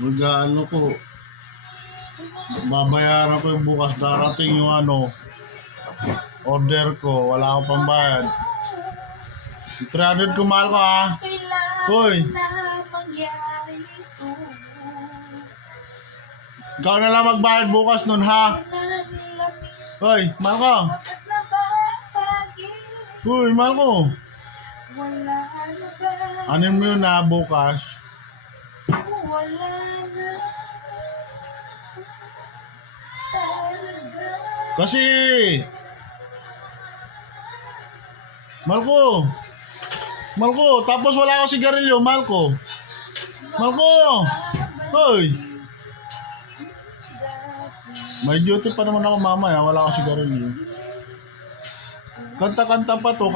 Mag-ano ko, babayaran ko yung bukas. Darating yung order ko. Wala akong pambayad. 300 kumal ko ha. Hoy! Ikaw na lang magbayad bukas nun ha. Hoy, mahal ko. Hoy, mahal ko. Anin mo yun na bukas? Kasi Malko, tapos wala akong sigarilyo, Malko. Hoy. May duty pa naman ako mamaya, wala akong sigarilyo. Kanta-kanta pa to.